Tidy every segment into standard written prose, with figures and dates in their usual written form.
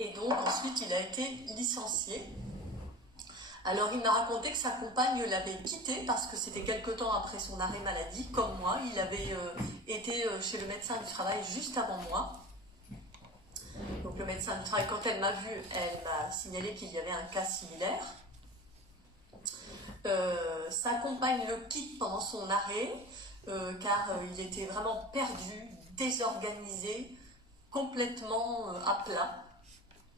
Et donc ensuite il a été licencié. Alors il m'a raconté que sa compagne l'avait quitté parce que c'était quelque temps après son arrêt maladie, comme moi. Il avait été chez le médecin du travail juste avant moi. Donc le médecin du travail, quand elle m'a vu, elle m'a signalé qu'il y avait un cas similaire. Sa compagne le quitte pendant son arrêt car il était vraiment perdu, désorganisé, complètement à plat,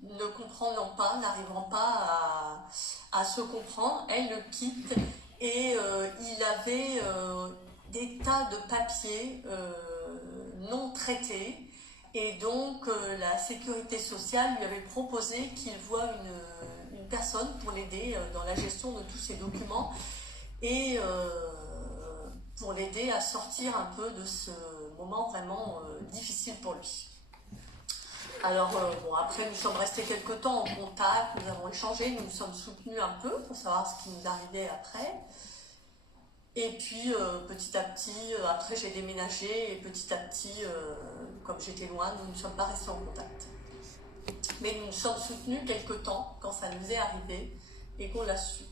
ne comprenant pas, n'arrivant pas à se comprendre. Elle le quitte et il avait des tas de papiers non traités. Et donc la sécurité sociale lui avait proposé qu'il voie une personne pour l'aider dans la gestion de tous ces documents et pour l'aider à sortir un peu de ce moment vraiment difficile pour lui. Alors bon, après nous sommes restés quelques temps en contact, nous avons échangé, nous nous sommes soutenus un peu pour savoir ce qui nous arrivait après. Et puis petit à petit, après j'ai déménagé et petit à petit, comme j'étais loin, nous ne sommes pas restés en contact. Mais nous nous sommes soutenus quelque temps quand ça nous est arrivé et qu'on l'a su.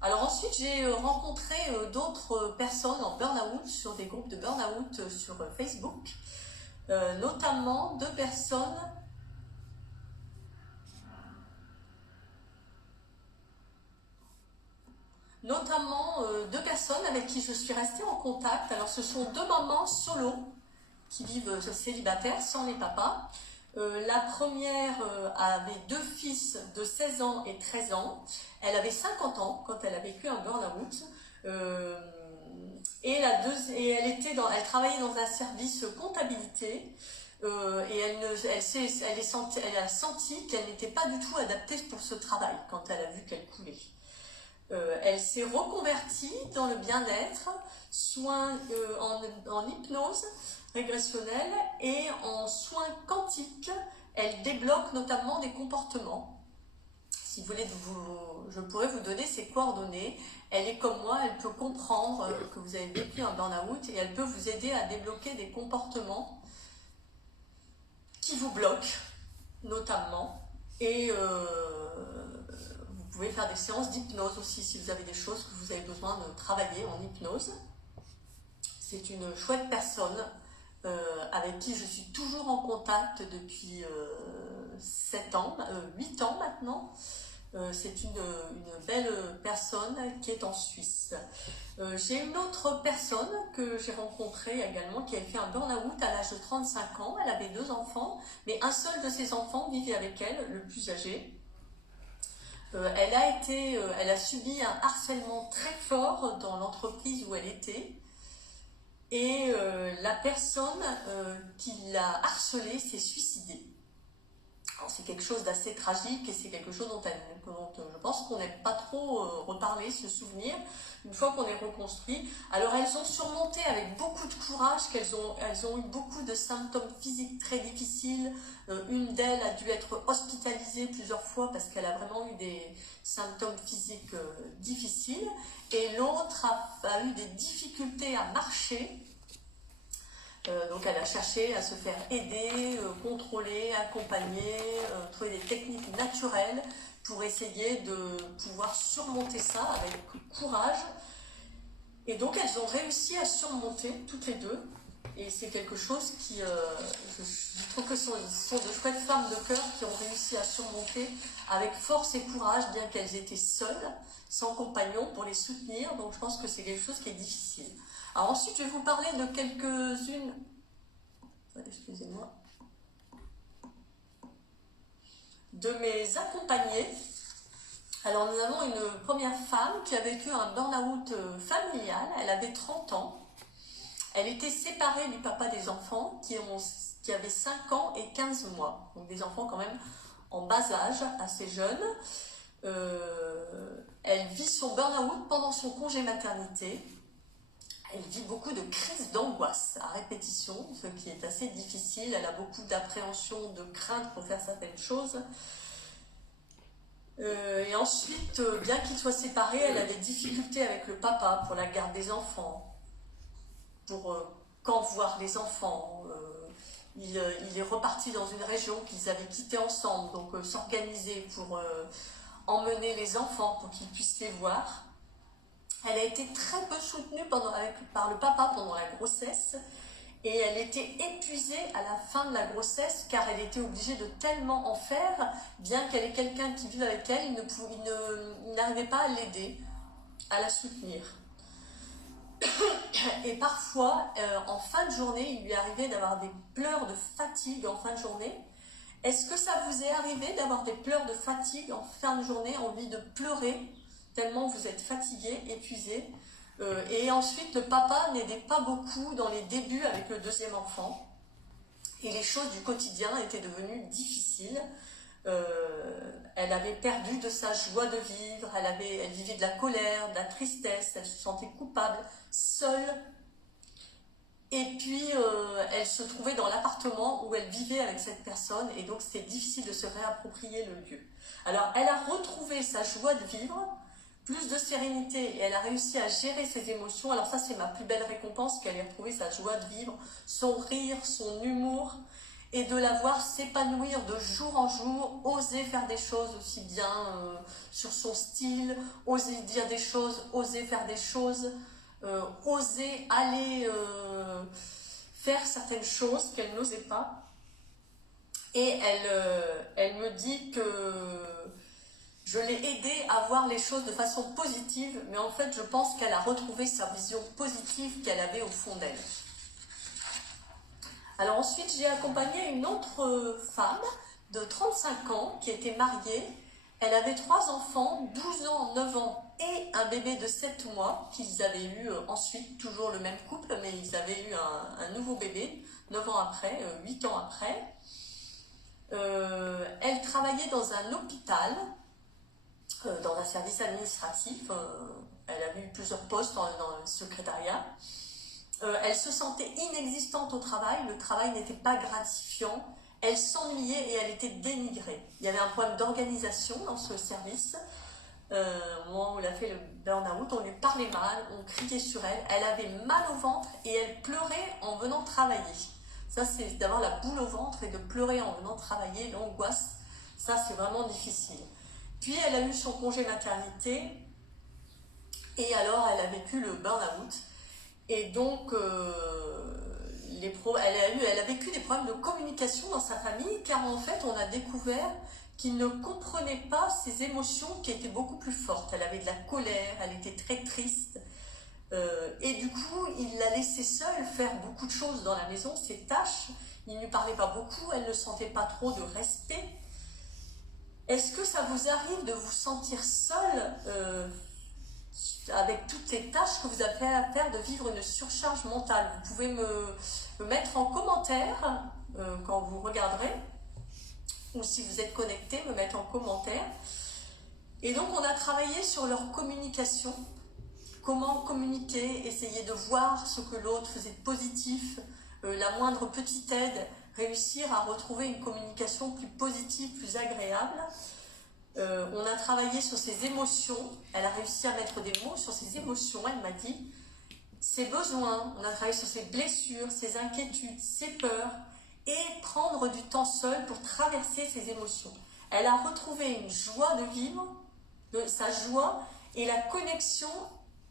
Alors ensuite j'ai rencontré d'autres personnes en burn-out sur des groupes de burn-out sur Facebook, notamment deux personnes avec qui je suis restée en contact. Alors ce sont deux mamans solo qui vivent célibataires sans les papas. La première avait deux fils de 16 ans et 13 ans. Elle avait 50 ans quand elle a vécu un burn-out. Et elle travaillait dans un service comptabilité. Et elle a senti qu'elle n'était pas du tout adaptée pour ce travail quand elle a vu qu'elle coulait. Elle s'est reconvertie dans le bien-être, soins en hypnose régressionnelle et en soins quantiques. Elle débloque notamment des comportements. Si vous voulez, je pourrais vous donner ses coordonnées. Elle est comme moi, elle peut comprendre que vous avez vécu un burn-out et elle peut vous aider à débloquer des comportements qui vous bloquent, notamment. Et vous pouvez faire des séances d'hypnose aussi si vous avez des choses que vous avez besoin de travailler en hypnose. C'est une chouette personne avec qui je suis toujours en contact depuis 7 ans, 8 ans maintenant. C'est une belle personne qui est en Suisse. J'ai une autre personne que j'ai rencontrée également qui a fait un burn-out à l'âge de 35 ans. Elle avait 2 enfants, mais un seul de ses enfants vivait avec elle, le plus âgé. Elle a subi un harcèlement très fort dans l'entreprise où elle était. Et la personne qui l'a harcelée s'est suicidée. Alors c'est quelque chose d'assez tragique et c'est quelque chose dont je pense qu'on n'aime pas trop reparler, se souvenir, une fois qu'on est reconstruit. Alors elles ont surmonté avec beaucoup de courage, elles ont eu beaucoup de symptômes physiques très difficiles. Une d'elles a dû être hospitalisée plusieurs fois parce qu'elle a vraiment eu des symptômes physiques difficiles. Et l'autre a eu des difficultés à marcher. Donc elle a cherché à se faire aider, contrôler, accompagner, trouver des techniques naturelles pour essayer de pouvoir surmonter ça avec courage. Et donc elles ont réussi à surmonter toutes les deux. Et c'est quelque chose qui, je trouve que ce sont de chouettes femmes de cœur qui ont réussi à surmonter avec force et courage, bien qu'elles étaient seules, sans compagnon, pour les soutenir. Donc je pense que c'est quelque chose qui est difficile. Alors ensuite, je vais vous parler de quelques-unes, excusez-moi, de mes accompagnées. Alors nous avons une première femme qui a vécu un burn-out familial. Elle avait 30 ans. Elle était séparée du papa des enfants qui avaient 5 ans et 15 mois. Donc des enfants quand même en bas âge, assez jeunes. Elle vit son burn-out pendant son congé maternité. Elle vit beaucoup de crises d'angoisse à répétition, ce qui est assez difficile. Elle a beaucoup d'appréhension, de crainte pour faire certaines choses. Et ensuite, bien qu'ils soient séparés, elle a des difficultés avec le papa pour la garde des enfants, pour quand voir les enfants. il est reparti dans une région qu'ils avaient quittée ensemble, donc s'organiser pour emmener les enfants pour qu'ils puissent les voir. Elle a été très peu soutenue par le papa pendant la grossesse et elle était épuisée à la fin de la grossesse car elle était obligée de tellement en faire, bien qu'elle ait quelqu'un qui vive avec elle, il n'arrivait pas à l'aider, à la soutenir. Et parfois, en fin de journée, il lui arrivait d'avoir des pleurs de fatigue en fin de journée. Est-ce que ça vous est arrivé d'avoir des pleurs de fatigue en fin de journée, envie de pleurer, tellement vous êtes fatigué, épuisé? Et ensuite, le papa n'aidait pas beaucoup dans les débuts avec le deuxième enfant. Et les choses du quotidien étaient devenues difficiles. Elle avait perdu de sa joie de vivre, elle vivait de la colère, de la tristesse, elle se sentait coupable, seule. Et puis, elle se trouvait dans l'appartement où elle vivait avec cette personne, et donc c'était difficile de se réapproprier le lieu. Alors, elle a retrouvé sa joie de vivre, plus de sérénité, et elle a réussi à gérer ses émotions. Alors ça, c'est ma plus belle récompense, qu'elle ait retrouvé sa joie de vivre, son rire, son humour, et de la voir s'épanouir de jour en jour, oser faire des choses aussi bien sur son style, oser dire des choses, oser faire des choses, oser aller faire certaines choses qu'elle n'osait pas. Et elle me dit que je l'ai aidée à voir les choses de façon positive, mais en fait, je pense qu'elle a retrouvé sa vision positive qu'elle avait au fond d'elle. Alors ensuite, j'ai accompagné une autre femme de 35 ans qui était mariée. Elle avait 3 enfants, 12 ans, 9 ans et un bébé de 7 mois qu'ils avaient eu ensuite, toujours le même couple, mais ils avaient eu un nouveau bébé 9 ans après, 8 ans après. Elle travaillait dans un hôpital, dans un service administratif. Elle avait eu plusieurs postes dans le secrétariat. Elle se sentait inexistante au travail, le travail n'était pas gratifiant, elle s'ennuyait et elle était dénigrée. Il y avait un problème d'organisation dans ce service. Au moment où elle a fait le burn-out, on lui parlait mal, on criait sur elle, elle avait mal au ventre et elle pleurait en venant travailler. Ça, c'est d'avoir la boule au ventre et de pleurer en venant travailler, l'angoisse, ça c'est vraiment difficile. Puis elle a eu son congé maternité et alors elle a vécu le burn-out. Et donc, elle a vécu des problèmes de communication dans sa famille, car en fait, on a découvert qu'il ne comprenait pas ses émotions qui étaient beaucoup plus fortes. Elle avait de la colère, elle était très triste. Et du coup, il l'a laissée seule faire beaucoup de choses dans la maison, ses tâches. Il ne lui parlait pas beaucoup, elle ne sentait pas trop de respect. Est-ce que ça vous arrive de vous sentir seule avec toutes les tâches que vous avez à faire, de vivre une surcharge mentale? Vous pouvez me mettre en commentaire quand vous regarderez, ou si vous êtes connecté, me mettre en commentaire. Et donc on a travaillé sur leur communication, comment communiquer, essayer de voir ce que l'autre faisait de positif, la moindre petite aide, réussir à retrouver une communication plus positive, plus agréable. On a travaillé sur ses émotions, elle a réussi à mettre des mots sur ses émotions, elle m'a dit ses besoins, on a travaillé sur ses blessures, ses inquiétudes, ses peurs, et prendre du temps seul pour traverser ses émotions. Elle a retrouvé une joie de vivre, sa joie et la connexion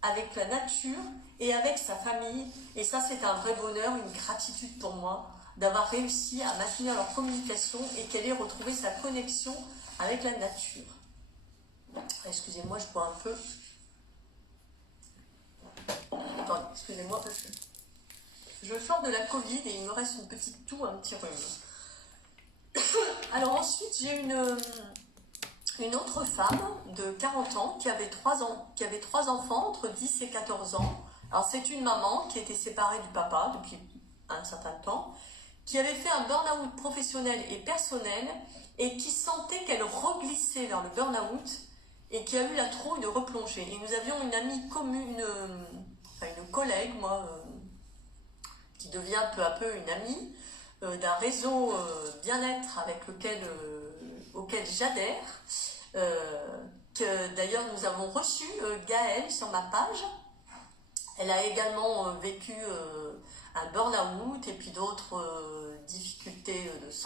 avec la nature et avec sa famille, et ça c'est un vrai bonheur, une gratitude pour moi d'avoir réussi à maintenir leur communication et qu'elle ait retrouvé sa connexion avec la nature. Excusez-moi, je bois un peu. Attendez, excusez-moi parce que je sors de la Covid et il me reste une petite toux, un petit rhume. Alors ensuite, j'ai une autre femme de 40 ans qui avait 3 enfants entre 10 et 14 ans. Alors c'est une maman qui était séparée du papa depuis un certain temps, qui avait fait un burn-out professionnel et personnel et qui sentait qu'elle reglissait vers le burn-out et qui a eu la trouille de replonger. Et nous avions une amie commune, une collègue, moi, qui devient peu à peu une amie, d'un réseau bien-être avec auquel j'adhère, que d'ailleurs nous avons reçu Gaëlle sur ma page. Elle a également vécu un burn-out et puis d'autres difficultés de santé.